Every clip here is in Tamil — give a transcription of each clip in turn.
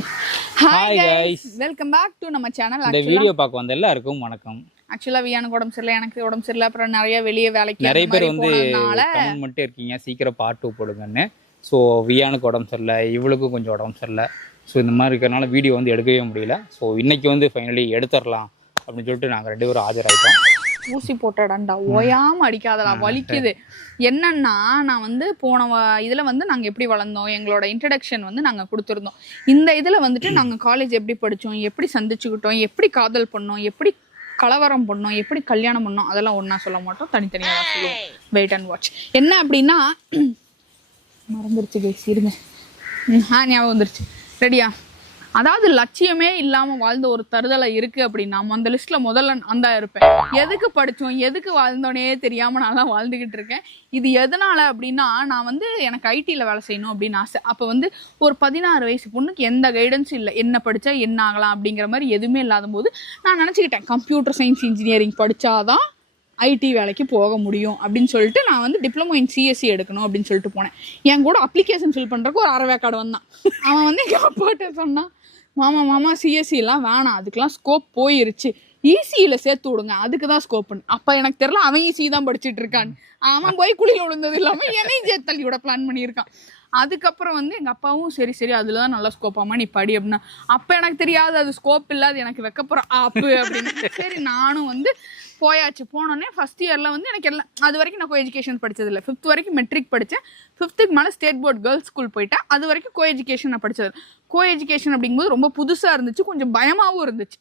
Hi guys, welcome back to நம்ம சேனல். இந்த வீடியோ பார்க்க வந்த எல்லாருக்கும் வணக்கம். ஆக்சுவலா வியானுக்கு உடம்பு சரியில்லை, எனக்கு உடம்பு சரியில்லை, அப்புறம் நிறைய வெளியே வேலைக்கு நிறைய பேர் வந்து கமெண்ட் பண்ணிட்டே இருக்கீங்க சீக்கிரம் பார்ட் 2 போடுங்கன்னு. ஸோ வியானுக்கு உடம்பு சரியில்லை, இவளுக்கும் கொஞ்சம் உடம்பு சரியில்லை. ஸோ இந்த மாதிரி இருக்கிறனால வீடியோ வந்து எடுக்கவே முடியல. ஸோ இன்னைக்கு வந்து ஃபைனலி எடுத்துடலாம் அப்படின்னு சொல்லிட்டு நாங்கள் 2 பேரும் ஆஜராயிட்டோம். ஊசி போட்டடாண்டா, ஓயாம அடிக்காதடா, வலிக்குது. என்னன்னா நான் வந்து போன இதுல வந்து நாங்க எப்படி வளர்ந்தோம், எங்களோட இன்ட்ரடக்ஷன் வந்து நாங்க கொடுத்துருந்தோம். இந்த இதுல வந்துட்டு நாங்க காலேஜ் எப்படி படிச்சோம், எப்படி சந்திச்சுக்கிட்டோம், எப்படி காதல் பண்ணோம், எப்படி கலவரம் பண்ணோம், எப்படி கல்யாணம் பண்ணோம், அதெல்லாம் ஒன்னா சொல்ல மாட்டோம், தனித்தனியாக தான் சொல்லுவோம். Wait and watch. என்ன அப்படின்னா மறந்துருச்சு கைஸ், இருங்க. ஞாபகம் வந்துருச்சு. ரெடியா? அதாவது லட்சியமே இல்லாம வாழ்ந்த ஒரு தருதலை இருக்கு அப்படின்னா அந்த லிஸ்ட்ல முதல்ல நான் தான் இருப்பேன். எதுக்கு படிச்சோம், எதுக்கு வாழ்ந்தோனே தெரியாம நான் வாழ்ந்துகிட்டு இருக்கேன். இது எதனால அப்படின்னா, நான் வந்து எனக்கு ஐடில வேலை செய்யணும் அப்படின்னு ஆசை. அப்ப வந்து ஒரு 16 வயசு பொண்ணுக்கு எந்த கைடன்ஸும் இல்லை, என்ன படிச்சா என்ன ஆகலாம் அப்படிங்கிற மாதிரி எதுவுமே இல்லாத போது நான் நினைச்சுக்கிட்டேன் கம்ப்யூட்டர் சயின்ஸ் இன்ஜினியரிங் படிச்சாதான் ஐடி வேலைக்கு போக முடியும் அப்படின்னு சொல்லிட்டு நான் வந்து டிப்ளமோ இன் சிஎஸ்சி எடுக்கணும் அப்படின்னு சொல்லிட்டு போனேன். என் கூட அப்ளிகேஷன் ஃபில் பண்றதுக்கு ஒரு அரைவேக்காடு வந்தான். அவன் வந்து எங்க அப்பாட்ட சொன்னான், மாமா சிஎஸ்சிலாம் வேணாம், அதுக்கெல்லாம் ஸ்கோப் போயிருச்சு, ஈஸியில சேர்த்து விடுங்க, அதுக்கு தான் ஸ்கோப்னு. அப்ப எனக்கு தெரியல அவன் ஈஸி தான் படிச்சுட்டு இருக்கான். அவன் போய் குழியில் விழுந்தது இல்லாம என்னையும் சேர்த்து தள்ளி விட பிளான் பண்ணியிருக்கான். அதுக்கப்புறம் வந்து எங்க அப்பாவும் சரி அதுலதான் நல்ல ஸ்கோப்பாமா, நீ படி அப்படின்னா. அப்ப எனக்கு தெரியாது அது ஸ்கோப் இல்லாது, எனக்கு வைக்கப்புற ஆப்பு அப்படின்னு. சரி நானும் வந்து போயாச்சு. போனோடனே ஃபர்ஸ்ட் இயர்ல வந்து எனக்கு எல்லாம், அது வரைக்கும் நான் கோ எஜுகேஷன் படிச்சது இல்லை. 5th வரைக்கும் மெட்ரிக் படித்தேன். 5th மேலே ஸ்டேட் போர்ட் கேர்ள்ஸ் ஸ்கூல் போயிட்டேன். அது வரைக்கும் கோ எஜுகேஷன் நான் படித்தது. கோ எஜுகேஷன் அப்படிங்கும்போது ரொம்ப புதுசாக இருந்துச்சு, கொஞ்சம் பயமாகவும் இருந்துச்சு.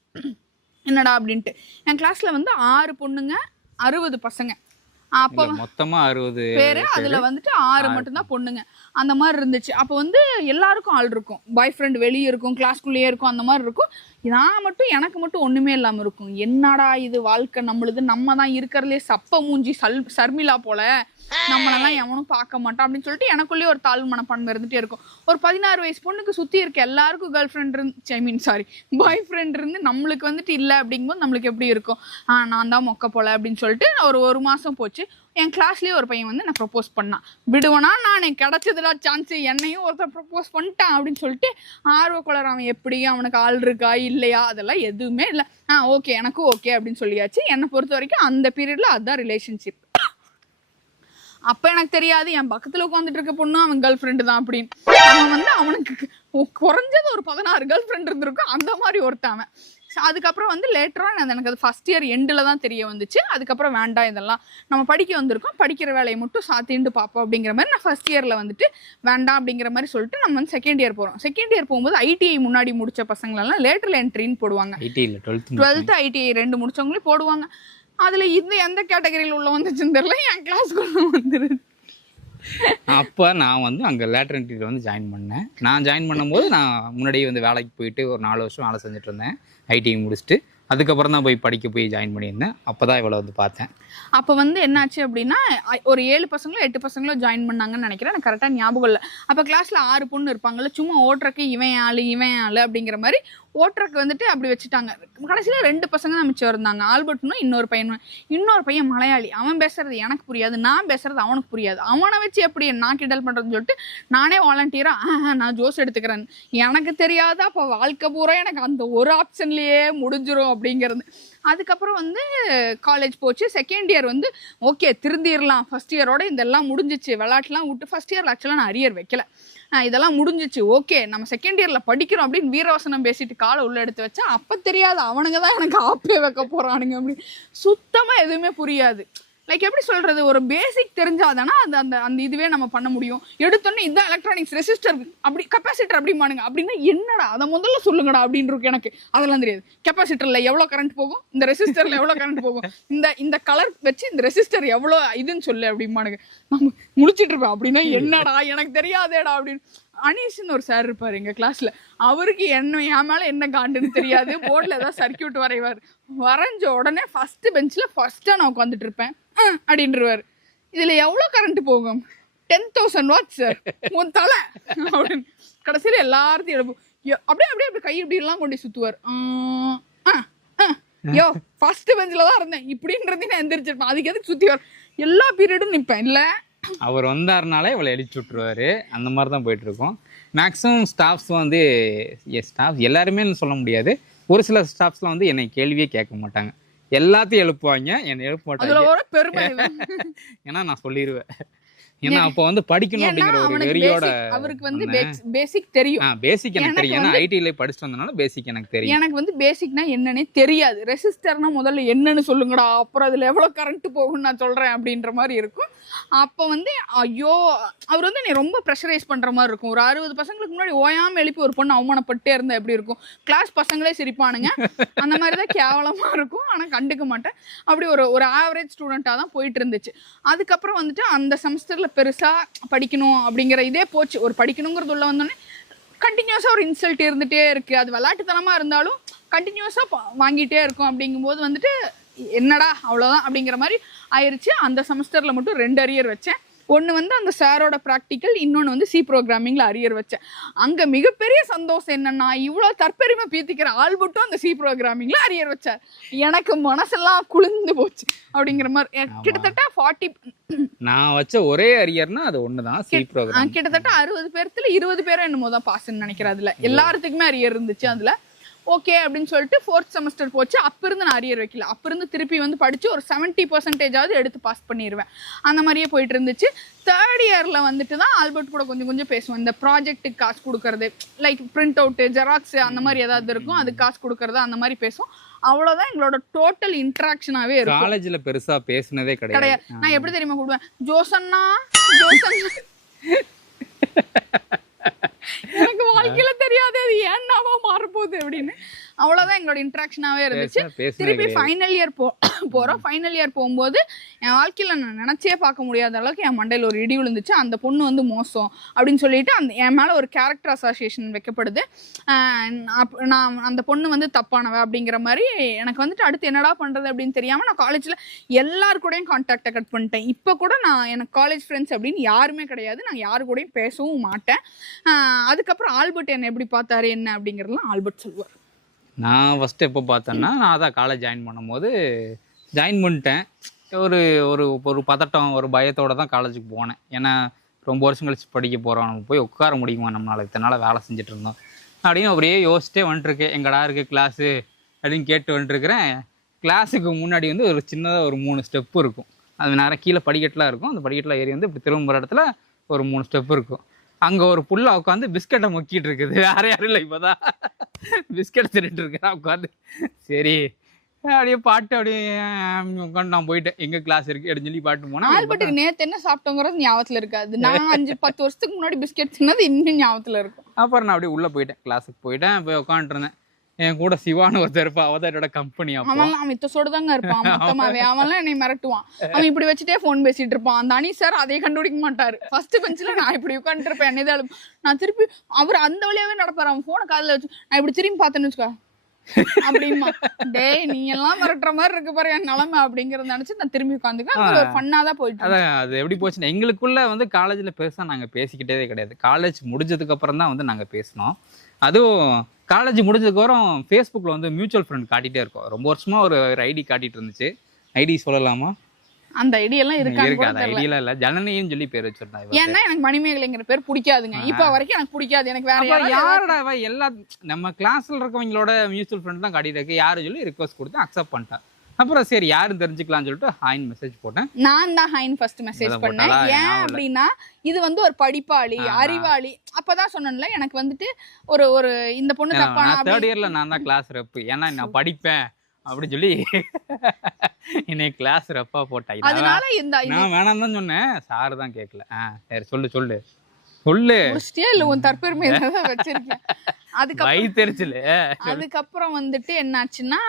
என்னடா அப்படின்ட்டு. என் கிளாஸ்ல வந்து 6 பொண்ணுங்க 60 பசங்க. அப்போ மொத்தமா 60 பேரு, அதுல வந்துட்டு 6 மட்டும்தான் பொண்ணுங்க. அந்த மாதிரி இருந்துச்சு. அப்போ வந்து எல்லாருக்கும் ஆள் இருக்கும், பாய் ஃப்ரெண்ட் வெளியே இருக்கும், கிளாஸ்குள்ளேயே இருக்கும், அந்த மாதிரி இருக்கும். நான் மட்டும் எனக்கு மட்டும் ஒண்ணுமே இல்லாம இருக்கும். என்னடா இது வாழ்க்கை நம்மளுது, நம்ம தான் இருக்கிறதுலே சப்ப மூஞ்சி சர்மிளா போல, நம்மளெல்லாம் எவனும் பார்க்க மாட்டான் அப்படின்னு சொல்லிட்டு எனக்குள்ளேயே ஒரு தாழ்வு மனப்பான்மை இருந்துட்டே இருக்கும். ஒரு 16 வயசு பொண்ணுக்கு சுத்தி இருக்க எல்லாருக்கும் கேர்ள் ஃப்ரெண்ட் இருந்து பாய் ஃப்ரெண்ட் இருந்து நம்மளுக்கு வந்துட்டு இல்லை அப்படிங்கும்போது நம்மளுக்கு எப்படி இருக்கும்? நான் தான் மொக்க போல அப்படின்னு சொல்லிட்டு ஒரு மாசம் போச்சு. என் கிளாஸ்லயே ஒரு பையன் வந்து நான் ப்ரப்போஸ் பண்ணான். விடுவனா நான், கிடைச்சதுடா சான்ஸ், என்னையும் ஒருத்தர் ப்ரப்போஸ் பண்ணிட்டான் அப்படின்னு சொல்லிட்டு ஆர்வக்குளர். அவன் எப்படி, அவனுக்கு ஆள் இருக்கா இல்லையா அதெல்லாம் எதுவுமே இல்லை. ஓகே எனக்கும் ஓகே அப்படின்னு சொல்லியாச்சு. என்னை பொறுத்த வரைக்கும் அந்த பீரியட்ல அதுதான் ரிலேஷன்ஷிப். அப்ப எனக்கு தெரியாது என் பக்கத்துல உட்காந்துட்டு இருக்க பொண்ணு அவன் கேர்ள் ஃப்ரெண்டு தான் அப்படின்னு. அவன் வந்து அவனுக்கு குறைஞ்சது ஒரு 16 கேர்ள் ஃப்ரெண்ட் இருந்திருக்கும், அந்த மாதிரி ஒருத்தவன். அதுக்கப்புறம் வந்து லேட்டரா எனக்கு அது ஃபர்ஸ்ட் இயர் எண்டில் தான் தெரிய வந்துச்சு. அதுக்கப்புறம் வேண்டாம், இதெல்லாம் நம்ம படிக்க வந்திருக்கோம், படிக்கிற வேலையை மட்டும் சாத்திட்டு பார்ப்போம் அப்படிங்கிற மாதிரி நான் ஃபர்ஸ்ட் இயர்ல வந்துட்டு வேண்டாம் அப்படிங்கிற மாதிரி சொல்லிட்டு நம்ம வந்து செகண்ட் இயர் போறோம். செகண்ட் இயர் போகும்போது ஐடிஐ முன்னாடி முடிச்ச பசங்களெல்லாம் லேட்டரல் என்ட்ரின்னு போடுவாங்க. 12th ஐடிஐ 2 முடிச்சவங்களே போடுவாங்க. அதுல இது எந்த கேட்டகரியில் உள்ள வந்துச்சுன்னு தெரியல, என் கிளாஸ்க்குள்ள வந்துருது. அப்போ நான் வந்து அங்கே லேட்டர் என்ட்ரியில் வந்து ஜாயின் பண்ணேன். நான் ஜாயின் பண்ணும்போது நான் முன்னாடியே வந்து வேலைக்கு போயிட்டு ஒரு 4 வருஷம் வேலை செஞ்சுட்டு இருந்தேன். ஐடிஐ முடிச்சுட்டு அதுக்கப்புறம் தான் போய் ஜாயின் பண்ணியிருந்தேன். அப்போ தான் இவ்வளோ வந்து பார்த்தேன். அப்போ வந்து என்னாச்சு அப்படின்னா, ஒரு 7 பசங்களோ 8 பசங்களோ ஜாயின் பண்ணாங்கன்னு நினைக்கிறேன், எனக்கு கரெக்டாக ஞாபகம் இல்லை. அப்போ கிளாஸில் 6 பொண்ணு இருப்பாங்கல்ல, சும்மா ஓட்டுறக்கு இவன் ஆளு அப்படிங்கிற மாதிரி ஓட்டுறக்கு வந்துட்டு அப்படி வச்சுட்டாங்க. கடைசியில் 2 பசங்க தான் மிச்சம் இருந்தாங்க, ஆல்பர்ட்னும் இன்னொரு பையன் மலையாளி. அவன் பேசுறது எனக்கு புரியாது, நான் பேசுறது அவனுக்கு புரியாது. அவனை வச்சு எப்படி நான் கிண்டல் பண்ணுறதுன்னு சொல்லிட்டு நானே வாலண்டியராக நான் ஜோஸ் எடுத்துக்கிறேன். எனக்கு தெரியாத அப்போ வாழ்க்கை பூரா எனக்கு அந்த ஒரு ஆப்ஷன்லேயே முடிஞ்சிடும் அப்படிங்கிறது. அதுக்கப்புறம் வந்து காலேஜ் போச்சு. செகண்ட் இயர் வந்து ஓகே திருந்திடலாம், ஃபர்ஸ்ட் இயரோட இதெல்லாம் முடிஞ்சிச்சு, விளையாட்டுலாம் விட்டு. ஃபர்ஸ்ட் இயர்ல ஆக்சுவலாக நான் அரியர் வைக்கல, இதெல்லாம் முடிஞ்சிச்சு, ஓகே நம்ம செகண்ட் இயர்ல படிக்கிறோம் அப்படின்னு வீரவசனம் பேசிட்டு காலை உள்ள எடுத்து வச்சா அப்ப தெரியாது அவனுங்க தான் எனக்கு ஆப்பே வைக்க போறானுங்க அப்படின்னு. சுத்தமா எதுவுமே புரியாது. லைக் எப்படி சொல்றது, ஒரு பேசிக் தெரிஞ்சாதானா அந்த இதுவே நம்ம பண்ண முடியும். எடுத்தோன்னே இதுதான் எலக்ட்ரானிக்ஸ், ரெசிஸ்டர் அப்படி, கெப்பாசிட்டர் அப்படிமானுங்க. அப்படின்னா என்னடா அதை முதல்ல சொல்லுங்கடா அப்படின்னு இருக்கு. எனக்கு அதெல்லாம் தெரியாது. கெப்பாசிட்டர்ல எவ்வளவு கரண்ட் போகும், இந்த ரெசிஸ்டர்ல எவ்வளவு கரண்ட் போகும், இந்த கலர் வச்சு இந்த ரெசிஸ்டர் எவ்வளவு இதுன்னு சொல்லு அப்படிமானுங்க. நம்ம முழிச்சிட்டு இருப்பேன். அப்படின்னா என்னடா எனக்கு தெரியாதேடா அப்படின்னு. அனீஷ்னு ஒரு சார் இருப்பாரு எங்க கிளாஸ்ல, அவருக்கு என் மேல என்ன காண்டுன்னு தெரியாது. போர்ட்ல ஏதாவது சர்க்கியூட் வரைவார். வரைஞ்ச உடனே ஃபர்ஸ்ட் பெஞ்ச்ல ஃபர்ஸ்டா நான் உட்காந்துட்டு இருப்பேன் அப்படின்ட்டுருவாரு. இதுல எவ்வளவு கரண்ட் போகும், 10,000 வாட்ஸ் சார் உன் தலை அப்படின்னு. கடைசியில எல்லாத்தையும் எழுப்பும். அப்படியே கை இப்படி எல்லாம் கொண்டு சுத்துவார். யோ ஃபர்ஸ்ட் பெஞ்ச்ல தான் இருந்தேன் இப்படின்றது நான் எந்திரிச்சிருப்பேன், அதுக்கு எதுக்கு சுத்தி வர, எல்லா பீரியடும் நிப்பேன் இல்ல. அவர் வந்தாருனாலே இவளை எழுச்சி விட்டுருவாரு. அந்த மாதிரி தான் போயிட்டு இருக்கோம். மேக்ஸிமம் ஸ்டாஃப்ஸ் வந்து ஸ்டாஃப் எல்லாருமே சொல்ல முடியாது, ஒரு சில ஸ்டாஃப்ஸ்லாம் வந்து என்னை கேள்வியே கேட்க மாட்டாங்க, எல்லாத்தையும் எழுப்புவாங்க, என்னை எழுப்ப மாட்டாங்க. ஏன்னா நான் சொல்லிடுவேன், ஏன்னா அப்போ வந்து படிக்கணும் அப்படிங்கிற ஒரு வெறியோட. அவருக்கு வந்து பேசிக் தெரியும். பேசிக் எனக்கு தெரியும், ஏன்னா ஐடில படிச்சுட்டு வந்தனால பேசிக் எனக்கு தெரியும். எனக்கு வந்து பேசிக்னா என்னன்னே தெரியாது. ரெசிஸ்டர்னா முதல்ல என்னன்னு சொல்லுங்கடா, அப்புறம் அதுல எவ்வளவு கரண்ட் போகும்னு நான் சொல்றேன் அப்படின்ற மாதிரி இருக்கும். அப்போ வந்து ஐயோ, அவர் வந்து நீ ரொம்ப ப்ரெஷரைஸ் பண்ற மாதிரி இருக்கும். ஒரு 60 பசங்களுக்கு முன்னாடி ஓயாம எழுப்பி ஒரு பொண்ணு அவமானப்பட்டே இருந்தா எப்படி இருக்கும்? கிளாஸ் பசங்களே சிரிப்பானுங்க, அந்த மாதிரிதான் கேவலமா இருக்கும். ஆனா கண்டுக்க மாட்டேன். அப்படி ஒரு ஆவரேஜ் ஸ்டூடெண்டா தான் போயிட்டு இருந்துச்சு. அதுக்கப்புறம் வந்துட்டு அந்த செமஸ்டர்ல பெருசா படிக்கணும் அப்படிங்கிற இதே போச்சு. ஒரு படிக்கணுங்கிறது உள்ள வந்தோடனே கண்டினியூஸா ஒரு இன்சல்ட் இருந்துட்டே இருக்கு. அது விளையாட்டுத்தனமா இருந்தாலும் கண்டினியூஸா வாங்கிட்டே இருக்கும். அப்படிங்கும்போது வந்துட்டு என்னடா அவ்வளவுதான் அப்படிங்கிற மாதிரி ஆயிருச்சு. அந்த செமஸ்டர்ல மட்டும் 2 அரியர் வச்சேன். ஒன்று வந்து அந்த சாரோட ப்ராக்டிக்கல், இன்னொன்று வந்து சி ப்ரோக்ராமிங்கில் அரியர் வச்சேன். அங்கே மிகப்பெரிய சந்தோஷம் என்னன்னா, இவ்வளோ தற்பெருமை பீத்திக்கிற ஆல்பட்டும் அந்த சி ப்ரோக்ராமிங்கில் அரியர் வச்சார். எனக்கு மனசெல்லாம் குளிர்ந்து போச்சு அப்படிங்கிற மாதிரி. கிட்டத்தட்ட 40 நான் வச்ச ஒரே அரியர்னா அது ஒண்ணுதான், சி ப்ரோக்ராம். கிட்டத்தட்ட 60 பேர்த்துல 20 பேரும் என்னமோ தான் பாஸ்ன்னு நினைக்கிறேன். அதுல எல்லாத்துக்குமே அரியர் இருந்துச்சு. அதுல ஓகே அப்படின்னு சொல்லிட்டு 4th செமஸ்டர் போச்சு. அப்ப இருந்து நான் அரியர் வைக்கல. அப்ப இருந்து திருப்பி வந்து படிச்சு ஒரு 70% எடுத்து பாஸ் பண்ணிடுவேன். அந்த மாதிரியே போயிட்டு இருந்துச்சு. 3rd இயர்ல வந்துட்டு தான் ஆல்பர்ட் கூட கொஞ்சம் கொஞ்சம் பேசுவேன். இந்த ப்ராஜெக்ட்டுக்கு காசு கொடுக்கறது, லைக் பிரிண்ட் அவுட்டு, ஜெராக்ஸ் அந்த மாதிரி ஏதாவது இருக்கும், அதுக்கு காசு கொடுக்கறது, அந்த மாதிரி பேசுவோம். அவ்வளவுதான் எங்களோட டோட்டல் இன்டராக்ஷனாவே இருக்கும். காலேஜ்ல பெருசா பேசுனதே கிடையாது. நான் எப்படி தெரியுமா கூடுவேன், ஜோசன்னா ஜோசன்னா. எனக்கு வாழ்க்கையில தெரியாது அது ஏன்னாவோ மாறப்போகுது அப்படின்னு. அவ்வளவுதான் எங்களோட இன்ட்ராக்ஷனாவே இருந்துச்சு. திருப்பி ஃபைனல் இயர் போறோம். ஃபைனல் இயர் போகும்போது என் வாழ்க்கையில நான் நினைச்சே பார்க்க முடியாத அளவுக்கு என் மண்டையில ஒரு இடி விழுந்துச்சு. அந்த பொண்ணு வந்து மோசம் அப்படின்னு சொல்லிட்டு என் மேல ஒரு கேரக்டர் அசோசியேஷன் வைக்கப்படுது. நான் அந்த பொண்ணு வந்து தப்பானவ அப்படிங்கிற மாதிரி எனக்கு வந்துட்டு அடுத்து என்னடா பண்றது அப்படின்னு தெரியாம நான் காலேஜ்ல எல்லாரு கூடயும் கான்டாக்டை கட் பண்ணிட்டேன். இப்போ கூட நான் எனக்கு காலேஜ் ஃப்ரெண்ட்ஸ் அப்படின்னு யாருமே கிடையாது. நான் யாரு கூடயும் பேசவும் மாட்டேன். அதுக்கப்புறம் ஆல்பர்ட் என்ன எப்படி பார்த்தாரு என்ன அப்படிங்கிறதுலாம் ஆல்பர்ட் சொல்லுவார். நான் ஃபஸ்ட்டு எப்போ பார்த்தேன்னா, நான் அதான் காலேஜ் ஜாயின் பண்ணும்போது ஜாயின் பண்ணிட்டேன். ஒரு ஒரு ஒரு பதட்டம், ஒரு பயத்தோடு தான் காலேஜுக்கு போனேன். ஏன்னா ரொம்ப வருஷம் கழிச்சு படிக்க போகிறோம், நம்ம போய் உட்கார முடியுமா, நம்மளால் இத்தனை வேலை செஞ்சுட்டு இருந்தோம் அப்படின்னு அப்படியே யோசிச்சிட்டே வந்துட்டுருக்கேன். எங்கடா இருக்குது கிளாஸு அப்படின்னு கேட்டு வந்துட்டுருக்கிறேன். கிளாஸுக்கு முன்னாடி வந்து ஒரு சின்னதாக ஒரு 3 ஸ்டெப்பு இருக்கும். அது நேரம் கீழே படிக்கட்டெலாம் இருக்கும். அந்த படிக்கட்டில் ஏறி வந்து இப்படி திரும்புகிற இடத்துல ஒரு 3 ஸ்டெப்பு இருக்கும். அங்கே ஒரு புள்ள உட்காந்து பிஸ்கட்டை மொக்கிட்டு இருக்குது. வேறு யாரும் இல்லை, இப்போ தான் பிஸ்கட் தின்னுட்டு இருக்கிறா உட்காந்து. சரி அப்படியே பாட்டு அப்படியே உட்காந்து நான் போயிட்டேன். எங்க கிளாஸ் இருக்கு அப்படின்னு சொல்லி பாட்டு போனா. ஆல்பர்ட்டுக்கு நேத்து என்ன சாப்பிட்டோங்கிறது ஞாபகத்துல இருக்காது. நான் 5-10 வருஷத்துக்கு முன்னாடி பிஸ்கெட் தின்னது இன்னும் ஞாபகத்துல இருக்கும். அப்புறம் நான் அப்படியே உள்ள போயிட்டேன், கிளாஸுக்கு போயிட்டேன். போய் உட்காந்துட்டு இருந்தேன். என் கூட சிவான்னு ஒருத்தர் இருப்பா, அவதோட கம்பெனி. அவன்லாம் மித்தசோடு தாங்க இருப்பான் மொத்தமாவே. அவன்லாம் என்னை மிரட்டுவான். அவன் இப்படி வச்சுட்டே போன் பேசிட்டு இருப்பான். அந்த அனி சார் அதை கண்டுபிடிக்க மாட்டாரு. ஃபர்ஸ்ட் பெஞ்சில் நான் இப்படி உட்காந்துட்டு இருப்பேன். என்னதான் நான் திருப்பி அவர் அந்த வழியாவே நடப்பாரு. அவன் போனை காதில் வச்சு நான் இப்படி திரும்பி பார்த்தேன்னு வச்சுக்கோ அப்படிமா, டேய் நீ எல்லாம் மிரட்டுற மாதிரி இருக்கு பாரு என் நிலைமை அப்படிங்கறத நினைச்சு நான் திரும்பி உட்காந்துக்கேன். ஒரு ஃபன்னா தான் போயிட்டு. அதான் அது எப்படி போச்சுன்னா, எங்களுக்குள்ள வந்து காலேஜ்ல பெருசா நாங்க பேசிக்கிட்டே கிடையாது. காலேஜ் முடிஞ்சதுக்கு அப்புறம் தான் வந்து நாங்க பேசினோம். அதுவும் காலேஜ் முடிஞ்சதுக்கு அப்புறம் ஃபேஸ்புக்கில் வந்து மியூச்சுவல் ஃப்ரெண்ட் காட்டிகிட்டே இருக்கும். ரொம்ப வருஷமாக ஒரு ஐடி காட்டிகிட்டு இருந்துச்சு. ஐடி சொல்லலாமா? அந்த ஐடியெல்லாம் இருக்காது. ஐடியெல்லாம் இல்லை, ஜனனின்னு சொல்லி பேர் வச்சிருந்தாங்க. ஏன்னா எனக்கு மணிமேகலைங்கிற பேர் பிடிக்காதுங்க. இப்போ வரைக்கும் எனக்கு பிடிக்காது. எனக்கு வேற யாரோட எல்லா நம்ம கிளாஸில் இருக்கவங்களோட மியூச்சுவல் ஃப்ரெண்ட் தான் காட்டிட்டு இருக்கு. யாரும் சொல்லி ரிக்வஸ்ட் கொடுத்து அக்செப்ட் பண்ணிட்டேன். அப்புறம் சரி யாரும் தெரிஞ்சுக்கலாம்னு சொல்லிட்டு ஹாயின் மெசேஜ் போட்டேன். நான் தான் ஹாயின் ஃபர்ஸ்ட் மெசேஜ் பண்ணேன். ஏன் அப்படின்னா இது வந்து ஒரு படிப்பாளி, அறிவாளி. அப்பதான் சொன்னேன்ல எனக்கு வந்துட்டு ஒரு இந்த பொண்ணு தப்பான. 3rd இயர்ல நான் தான் கிளாஸ் ரெப். ஏன்னா நான் படிப்பேன் அப்படின்னு சொல்லி என்னை கிளாஸ் ரெப்பா போட்டாங்க. அதனால நான் வேணாம் தான் சொன்னேன், சார் தான் கேட்கல. சரி சொல்லு சொல்லு சொல்லு. இல்ல உன் தற்பெருமை வச்சிருக்கேன். அதுக்கப்புறம் வந்துட்டு என்னாச்சுன்னா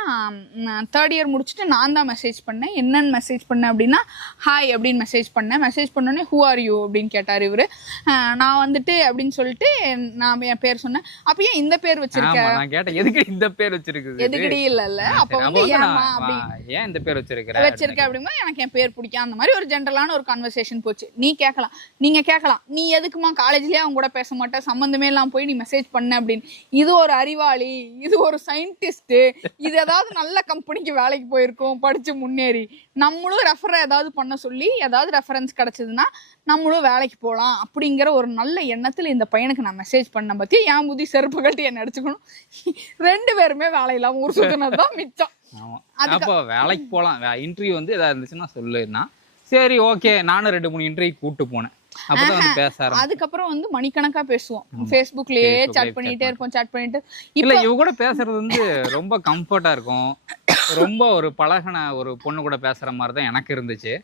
3rd இயர் முடிச்சுட்டு நான் தான் மெசேஜ் பண்ணேன். என்னன்னு மெசேஜ் பண்ணேன் அப்படின்னா ஹாய் அப்படின்னு மெசேஜ் பண்ணேன். மெசேஜ் பண்ணோடனே ஹூ ஆர் யூ அப்படின்னு கேட்டார் இவரு. நான் வந்துட்டு அப்படின்னு சொல்லிட்டு நான் என் பேர் சொன்னேன். அப்ப ஏன் இந்த பேர் வச்சிருக்கேன், எதுக்கு இந்த பேர் வச்சிருக்கு, எதுக்கடி இல்ல அப்ப வந்து ஏன் இந்த பேர் வச்சிருக்க அப்படின்னா எனக்கு என் பேர் பிடிக்கும். அந்த மாதிரி ஒரு ஜென்ரலான ஒரு கான்வர்சேஷன் போச்சு. நீங்க கேட்கலாம் நீ எதுக்குமா காலேஜ்லயே அவங்க கூட பேச மாட்டேன், சம்பந்தமே எல்லாம் போய் நீ மெசேஜ் பண்ண அப்படின்னு. இது ஒரு அறிவாளி, இது ஒரு சயின்டிஸ்ட், இது ஏதாவது நல்ல கம்பெனிக்கு வேலைக்கு போயிருக்கோம் படிச்சு முன்னேறி, நம்மளும் ஏதாவது பண்ண சொல்லி ஏதாவது ரெஃபரன்ஸ் கிடைச்சதுன்னா நம்மளும் வேலைக்கு போகலாம் அப்படிங்கிற ஒரு நல்ல எண்ணத்துல இந்த பையனுக்கு நான் மெசேஜ் பண்ண பத்தி என் புத்தி செருப்பு கட்டி என்ன அடிச்சுக்கணும். 2 பேருமே வேலை இல்லாம ஊர் சுத்தினதுதான் மிச்சம். அப்போ வேலைக்கு போகலாம், இன்டர்வியூ வந்து எதாவது இருந்துச்சுன்னா சொல்லுன்னா சரி ஓகே. நானும் 2-3 இன்டர்வியூ கூப்பிட்டு போனேன். அப்பதான் வந்து பேச ஆரம்பிச்சேன். அதுக்கப்புறம் வந்து மணிக்கணக்கா பேசுவோம், Facebookலயே சாட் பண்ணிட்டே இருப்போம், சாட் பண்ணிட்டு. இல்ல இவ கூட பேசுறது வந்து ரொம்ப கம்ஃபர்ட்டா இருக்கும், ரொம்ப ஒரு பழகின ஒரு பொண்ணு கூட பேசுற மாதிரி தான் எனக்கு இருந்துச்சு.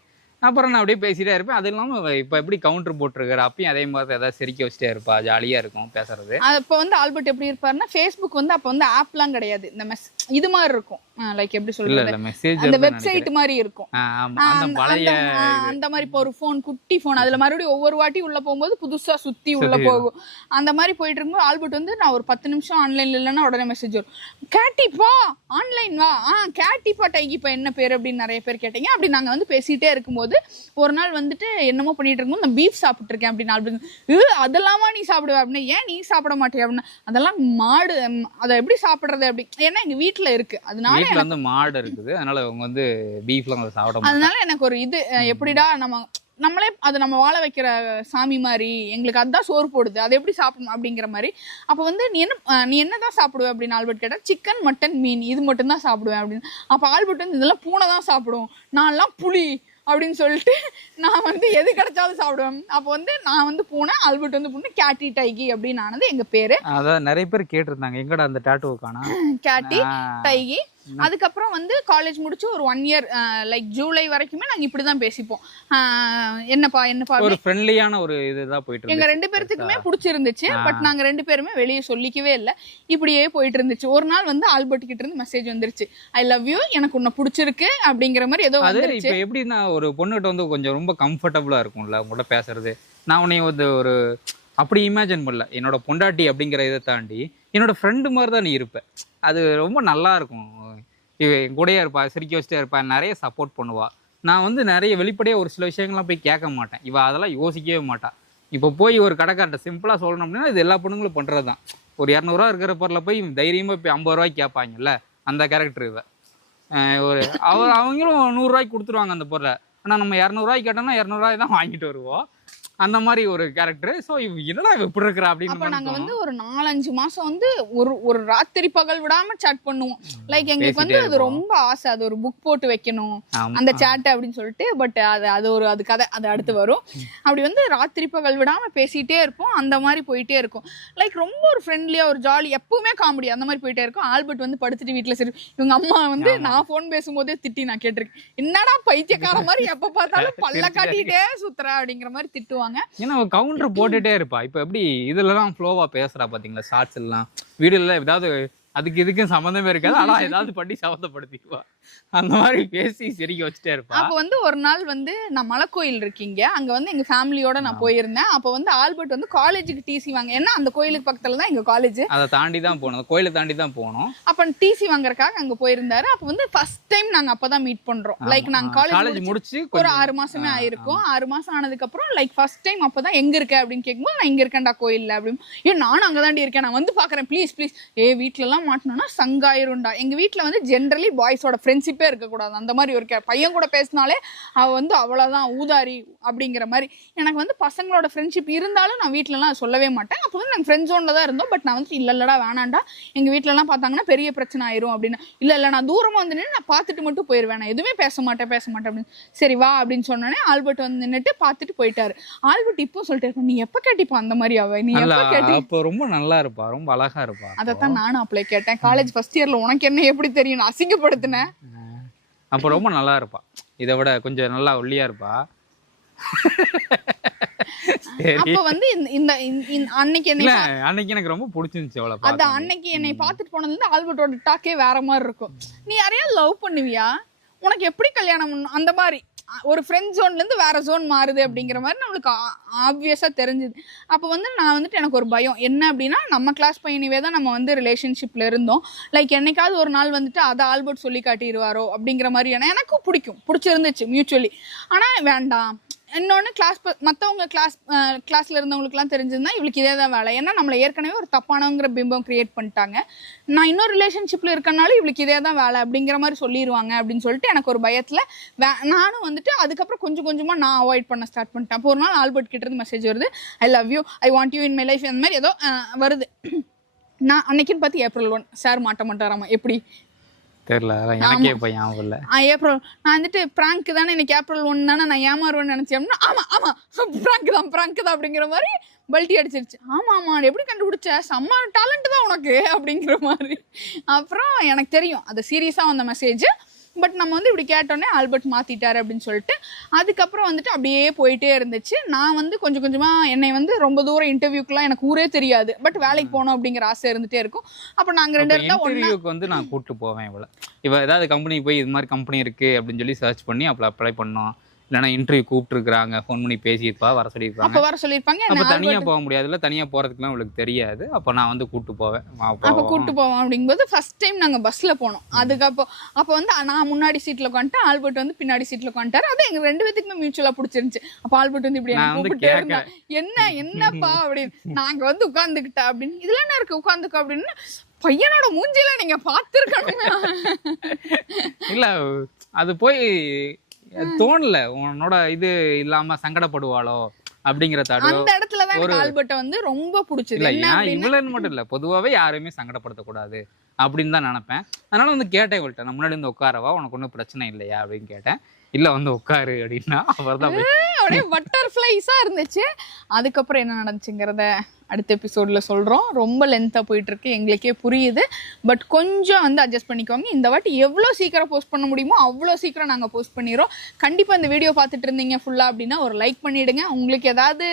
அப்புறம் நான் அப்படியே பேசிட்டே இருப்பேன். அது இல்லாம இப்ப எப்படி கவுண்டர் போட்டிருக்காரு அப்பயும் அதே மாதிரி ஏதாவது சிரிக்க வச்சுட்டே இருப்பா, ஜாலியா இருக்கும் பேசுறது. அப்ப வந்து ஆல்பர்ட் எப்படி இருப்பாருன்னா, Facebook வந்து அப்ப வந்து ஆப்லாம் கிடையாது, இந்த இது மாதிரி இருக்கும், லைக் எப்படி சொல்றது, அந்த வெப்சைட் மாதிரி இருக்கும். அந்த மாதிரி இப்போ ஒரு போன், குட்டி போன், அதுல மறுபடியும் ஒவ்வொரு வாட்டி உள்ள போகும்போது புதுசா சுத்தி உள்ள போகும். அந்த மாதிரி போயிட்டு இருக்கும்போது ஆல்பர்ட் வந்து நான் ஒரு 10 நிமிஷம் ஆன்லைன்ல இல்லைன்னா உடனே மெசேஜ் வரும், கேட்டிப்பா ஆன்லைன் வா, கேட்டிப்பா டைகிப்பா என்ன பேர் அப்படின்னு நிறைய பேர் கேட்டீங்க. அப்படி நாங்க வந்து பேசிட்டே இருக்கும்போது ஒரு நாள் வந்துட்டு என்னமோ பண்ணிட்டு இருக்கும்போது நான் பீஃப் சாப்பிட்டு இருக்கேன் அப்படின்னு ஆல்பர்ட், அதெல்லாமா நீ சாப்பிடுவ அப்படின்னு, ஏன் நீ சாப்பிட மாட்டியா அப்படின்னு, அதெல்லாம் மாடு அதை எப்படி சாப்பிடுறது அப்படி, ஏன்னா எங்க வீட்டுல இருக்கு, அதனால வந்து மாடு இருக்குது, அதனால அவங்க வந்து பீஃப்லாம் சாப்பிட மாட்டாங்க. அதனால எனக்கு ஒரு இது எப்படிடா நம்மளே அது நம்ம வாழ வைக்கிற சாமி மாதிரி, எங்களுக்கு அதுதான் சோறு போடுது, அதை எப்படி சாப்பிடணும் அப்படிங்கிற மாதிரி. அப்போ வந்து நீ என்னதான் சாப்பிடுவேன் அப்படின்னு ஆல்பர்ட் கேட்டா, சிக்கன் மட்டன் மீன் இது மட்டும் தான் சாப்பிடுவேன் அப்படின்னு. அப்போ ஆல்பர்ட் வந்து இதெல்லாம் பூனை தான் சாப்பிடுவோம், நான்லாம் புலி அப்படின்னு சொல்லிட்டு நான் வந்து எது கிடைச்சாலும் சாப்பிடுவேன். அப்போ வந்து நான் வந்து பூனை, ஆல்பர்ட் வந்து பூனை, கேட்டி டைகி அப்படின்னு ஆனது எங்க பேரு. அதான் நிறைய பேர் கேட்டிருந்தாங்க எங்கடா அந்த டாட்டூக்கானா, கேட்டி டைகி. அதுக்கப்புறம் வந்து காலேஜ் முடிச்சு ஒரு 1 இயர் லைக் ஜூலை வரைக்குமே நாங்க இப்படிதான் பேசிப்போம். என்னப்பா ஒரு ஃப்ரெண்ட்லியான ஒரு இதுதான் போயிட்டு எங்க 2 பேர்த்துக்குமே பிடிச்சிருந்துச்சு. பட் நாங்க 2 பேருமே வெளியே சொல்லிக்கவே இல்லை, இப்படியே போயிட்டு இருந்துச்சு. ஒரு நாள் வந்து ஆல்பர்ட் கிட்ட இருந்து மெசேஜ் வந்துருச்சு, ஐ லவ் யூ, எனக்கு உன்னை பிடிச்சிருக்கு அப்படிங்கிற மாதிரி ஏதோ வந்துருச்சு. இப்போ எப்படின்னா ஒரு பொண்ணுகிட்ட வந்து கொஞ்சம் ரொம்ப கம்ஃபர்டபுளா இருக்கும்ல உங்கள்கிட்ட பேசுறது. நான் உன்னை வந்து ஒரு அப்படி இமேஜின் பண்ணல, என்னோட பொண்டாட்டி அப்படிங்கிற இதை தாண்டி என்னோட ஃப்ரெண்டு மாதிரி தான் நீ இருப்ப. அது ரொம்ப நல்லா இருக்கும். என் கூடயே இருப்பா, சிரிக்க வச்சுட்டே இருப்பா, நிறைய சப்போர்ட் பண்ணுவா. நான் வந்து நிறைய வெளிப்படையாக ஒரு சில விஷயங்கள்லாம் போய் கேட்க மாட்டேன், இவ அதெல்லாம் யோசிக்கவே மாட்டா. இப்போ போய் ஒரு கடைக்கார்ட்ட சிம்பிளாக சொல்லணும் அப்படின்னா இது எல்லா பொண்ணுங்களும் பண்ணுறது தான். ஒரு 200 ரூபா இருக்கிற பொருளை போய் தைரியமாக போய் 50 ரூபாய்க்கு கேட்பாங்கல்ல, அந்த கேரக்டர் இவ. ஒரு அவங்களும் 100 ரூபாய்க்கு கொடுத்துருவாங்க அந்த பொருளை. ஆனால் நம்ம 200 ரூபாய்க்கு கேட்டோம்னா 200 ரூபாய் தான் வாங்கிட்டு வருவோம். அந்த மாதிரி ஒரு கேரக்டர். ஸோ என்னடா எப்படி இருக்கிறா அப்படின்னு. அப்ப நாங்க வந்து ஒரு 4-5 மாசம் வந்து ஒரு ராத்திரி பகல் விடாம சாட் பண்ணுவோம். லைக் எங்களுக்கு வந்து அது ரொம்ப ஆசை, அது ஒரு புக் போட்டு வைக்கணும் அந்த சாட் அப்படின்னு சொல்லிட்டு. பட் அது கதை, அது அடுத்து வரும். அப்படி வந்து ராத்திரி பகல் விடாம பேசிட்டே இருப்போம், அந்த மாதிரி போயிட்டே இருக்கும். லைக் ரொம்ப ஒரு ஃப்ரெண்ட்லியா ஒரு ஜாலி, எப்பவுமே காமெடி அந்த மாதிரி போயிட்டே இருக்கும். ஆல்பர்ட் வந்து படுத்துட்டு வீட்டுல சரி, இவங்க அம்மா வந்து நான் போன் பேசும்போதே திட்டி நான் கேட்டிருக்கேன், என்னடா பைத்தியக்கார மாதிரி எப்ப பார்த்தாலும் பல்ல காட்டிட்டே சுத்துற அப்படிங்கிற மாதிரி திட்டுவாங்க. ஏன்னா கவுண்டர் போட்டுட்டே இருப்பா. இப்ப எப்படி இதுலதான் ஃப்ளோவா பேசுறா பாத்தீங்களா, ஷார்ட்ஸ் எல்லாம் வீடியோல ஏதாவது அதுக்கு இதுக்கும் சம்மந்தமே இருக்காது, ஆனா ஏதாவது பண்ணி சம்மந்தப்படுத்திக்குவா. அந்த மாதிரி பேசி சிரிக்க வச்சுட்டே இருப்பா. அப்போ வந்து ஒரு நாள் வந்து நான் மலைக்கோயில் இருக்கீங்க, அங்க வந்து எங்க ஃபேமிலியோட நான் போயிருந்தேன். அப்போ வந்து ஆல்பர்ட் வந்து காலேஜுக்கு டிசி வாங்க, ஏன்னா அந்த கோயிலுக்கு பக்கத்துல தான் எங்க காலேஜ், அதை தாண்டி தான் போனோம், கோயிலை தாண்டி தான் போனோம். அப்ப டிசி வாங்குறதுக்காக அங்க போயிருந்தாரு. அப்போ வந்து ஃபர்ஸ்ட் டைம் நாங்க அப்பதான் மீட் பண்றோம். லைக் நாங்க காலேஜ் முடிச்சு ஒரு 6 மாசமே ஆயிருக்கும். 6 மாசம் ஆனதுக்கு அப்புறம் லைக் ஃபர்ஸ்ட் டைம் அப்பதான் எங்க இருக்க அப்படின்னு கேட்கும்போது நான் இங்க இருக்கேன்டா கோயில்ல அப்படின்னு. ஏன் நானும் அங்கதாண்டி இருக்கேன், நான் வந்து பாக்குறேன் ப்ளீஸ் ப்ளீஸ். வீட்டுல எல்லாம் மாட்டணும்னா சங்காயிருண்டா. எங்க வீட்டுல வந்து ஜென்ரலி பாய்ஸோட ஃப்ரெண்ட்ஷிப்பே இருக்கக்கூடாது, அந்த மாதிரி ஒரு பையன் கூட பேசினாலே அவ வந்து அவ்வளவுதான் ஊதாரி அப்படிங்கிற மாதிரி. எனக்கு வந்து பசங்களோட ஃப்ரெண்ட்ஷிப் இருந்தாலும் நான் வீட்டுலலாம் சொல்லவே மாட்டேன். அப்போ வந்து நாங்கள் ஃப்ரெண்ட் ஜோன்ல தான் இருந்தோம். பட் நான் வந்து இல்லடா வேணாண்டா, எங்க வீட்டுலலாம் பார்த்தாங்கன்னா பெரிய பிரச்சனை ஆயிரும் அப்படின்னு. இல்ல நான் தூரமா வந்து நின்று நான் பார்த்துட்டு மட்டும் போயிருவேன், நான் எதுவுமே பேச மாட்டேன் அப்படின்னு. சரி வா அப்படின்னு சொன்னோன்னே ஆல்பர்ட் வந்து நின்றுட்டு பார்த்துட்டு போயிட்டாரு. ஆல்பர்ட் இப்போ சொல்லிட்டு இருக்கேன், நீ எப்ப கேட்டிப்பா அந்த மாதிரி அவ, நீ எப்ப கேட்டி? அப்போ ரொம்ப நல்லா இருப்பா, ரொம்ப அழகா இருப்பா. அதைத்தான் நானும் அப்ளை கேட்டேன் காலேஜ் ஃபர்ஸ்ட் இயர்ல. உனக்கு என்ன எப்படி தெரியும், நான் அசிங்கப்படுத்தினேன். அப்ப ரொம்ப நல்லா இருப்பா, இதை விட கொஞ்சம் நல்லா ஒல்லியா இருப்பா. அப்ப வந்து அன்னைக்கு எனக்கு ரொம்ப பிடிச்சிருந்துச்சு அவளை. அது அன்னைக்கு என்னை பார்த்துட்டு போனதுல இருந்து ஆல்பர்ட்டோட டாக்கே வேற மாதிரி இருக்கும். நீ யாரையா லவ் பண்ணுவியா, உனக்கு எப்படி கல்யாணம் பண்ணணும், அந்த மாதிரி ஒரு ஃப்ரெண்ட் ஜோன்ல இருந்து வேற ஜோன் மாறுது அப்படிங்கிற மாதிரி நம்மளுக்கு ஆப்வியஸா தெரிஞ்சுது. அப்போ வந்து நான் வந்துட்டு எனக்கு ஒரு பயம் என்ன அப்படின்னா, நம்ம கிளாஸ் பையனவே தான் நம்ம வந்து ரிலேஷன்ஷிப்ல இருந்தோம். லைக் என்னைக்காவது ஒரு நாள் வந்துட்டு அதை ஆல்பர்ட் சொல்லி காட்டிடுவாரோ அப்படிங்கிற மாதிரி எனக்கும் பிடிச்சிருந்துச்சு மியூச்சுவலி. ஆனா வேண்டாம், இன்னொன்று மற்றவங்க கிளாஸ்ல இருந்தவங்களுக்குலாம் தெரிஞ்சிருந்தா இவளுக்கு இதே தான் வேலை. ஏன்னா நம்மளை ஏற்கனவே ஒரு தப்பானவங்கிற பிம்பம் கிரியேட் பண்ணிட்டாங்க. நான் இன்னொரு ரிலேஷன்ஷிப்ல இருக்கனால இவளுக்கு இதே தான் வேலை அப்படிங்கிற மாதிரி சொல்லிடுவாங்க அப்படின்னு சொல்லிட்டு எனக்கு ஒரு பயத்துல நானும் வந்துட்டு அதுக்கப்புறம் கொஞ்சம் கொஞ்சமா நான் அவாய்ட் பண்ண ஸ்டார்ட் பண்ணிட்டேன். அப்போ ஒரு நாள் ஆல்பர்ட் கிட்ட இருந்து மெசேஜ் வருது, I love you, I want you in my life, அந்த மாதிரி ஏதோ வருது. நான் அன்னைக்குன்னு பார்த்து April 1 சார் மாட்ட மாட்டாராமா. எப்படி தெரியல, எனக்கே இப்போ ஞாபகம் இல்லை. ஏப்ரல் நான் வந்துட்டு பிராங்க் தானே இன்னைக்கு April 1 தானே நான் ஏமாறுவேன்னு நினைச்சேன்னா ஆமா பிராங்க் தான் அப்படிங்கிற மாதிரி பல்ட்டி அடிச்சிருச்சு. ஆமா எப்படி கண்டுபிடிச்ச, செம்ம டேலண்ட் தான் உனக்கு அப்படிங்கிற மாதிரி. அப்புறம் எனக்கு தெரியும் அது சீரியஸா வந்த மெசேஜ். பட் நம்ம வந்து இப்படி கேட்டோன்னே ஆல்பர்ட் மாத்திட்டாரு அப்படின்னு சொல்லிட்டு அதுக்கப்புறம் வந்துட்டு அப்படியே போயிட்டே இருந்துச்சு. நான் வந்து கொஞ்சம் கொஞ்சமா என்னை வந்து ரொம்ப தூரம் இன்டர்வியூக்குலாம் எனக்கு ஊரே தெரியாது, பட் வேலைக்கு போகணும் அப்படிங்கிற ஆசை இருந்துட்டே இருக்கும். அப்ப நாங்க 2 இருந்தா இன்டர்வியூக்கு வந்து நான் கூப்பிட்டு போவேன். இவ ஏதாவது கம்பெனி போய் இது மாதிரி கம்பெனி இருக்கு அப்படின்னு சொல்லி சர்ச் பண்ணி அப்ளை பண்ணோம். இல்லைன்னா இன்டர்வியூ கூப்பிட்டுருக்காங்க, ஃபோன் பண்ணி பேசியிருப்பா, வர சொல்லியிருப்பாங்க. அப்போ தனியாக போக முடியாதுல்ல, தனியாக போகிறதுக்குலாம் உங்களுக்கு தெரியாது. அப்போ நான் வந்து கூப்பிட்டு போவேன். அப்போ கூப்பிட்டு போவோம் அப்படிங்கும்போது ஃபர்ஸ்ட் டைம் நாங்கள் பஸ்ஸில் போனோம். அப்போ வந்து நான் முன்னாடி சீட்டில் உட்காந்துட்டேன், ஆல்பர்ட் வந்து பின்னாடி சீட்டில் உட்காந்துட்டாரு. அது எங்கள் 2 பேத்துக்குமே மியூச்சுவலாக பிடிச்சிருந்துச்சு. அப்போ ஆல்பர்ட் வந்து இப்படி கூப்பிட்டு இருந்தா என்னப்பா அப்படின்னு நாங்கள் வந்து உட்காந்துக்கிட்டா அப்படின்னு, இதுல என்ன இருக்கு உட்காந்துக்க அப்படின்னு. பையனோட மூஞ்சில நீங்க பாத்துருக்கணுங்க. இல்ல அது போய் தோணல, உன்னோட இது இல்லாம சங்கடப்படுவாளோ அப்படிங்கிற தாட் அந்த இடத்துல தான் எனக்கு ஆல்பர்ட்ட வந்து ரொம்ப பிடிச்சது. இல்ல இவ்வளவுன்னு மட்டும் இல்ல, பொதுவாவே யாருமே சங்கடப்படுத்தக்கூடாது அப்படின்னு தான் நினைப்பேன். அதனால வந்து கேட்டேன் இவள்கிட்ட, நான் முன்னாடி வந்து உட்காரவா, உனக்கு ஒன்றும் பிரச்சனை இல்லையா அப்படின்னு கேட்டேன். இல்ல வந்து உட்காரு அப்படின்னா அவர் தான் அப்படியே பட்டர்ஃப்ளைஸா இருந்துச்சு. அதுக்கப்புறம் என்ன நடந்துச்சுங்கிறத அடுத்த எபிசோட்ல சொல்றோம். ரொம்ப லென்த்தா போயிட்டு இருக்கு, எங்களுக்கே புரியுது. பட் கொஞ்சம் வந்து அட்ஜஸ்ட் பண்ணிக்கோங்க. இந்த வாட்டி எவ்வளோ சீக்கிரம் போஸ்ட் பண்ண முடியுமோ அவ்வளோ சீக்கிரம் நாங்கள் போஸ்ட் பண்ணிடுறோம். கண்டிப்பாக இந்த வீடியோ பார்த்துட்டு இருந்தீங்க ஃபுல்லாக அப்படின்னா ஒரு லைக் பண்ணிடுங்க. உங்களுக்கு ஏதாவது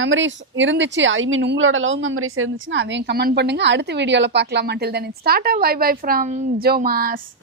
மெமரிஸ் இருந்துச்சு, ஐ மீன் உங்களோட லவ் மெமரிஸ் இருந்துச்சுன்னா அதையும் கமெண்ட் பண்ணுங்க. அடுத்த வீடியோவில் பார்க்கலாம். until then it's tata, bye bye from Jomas.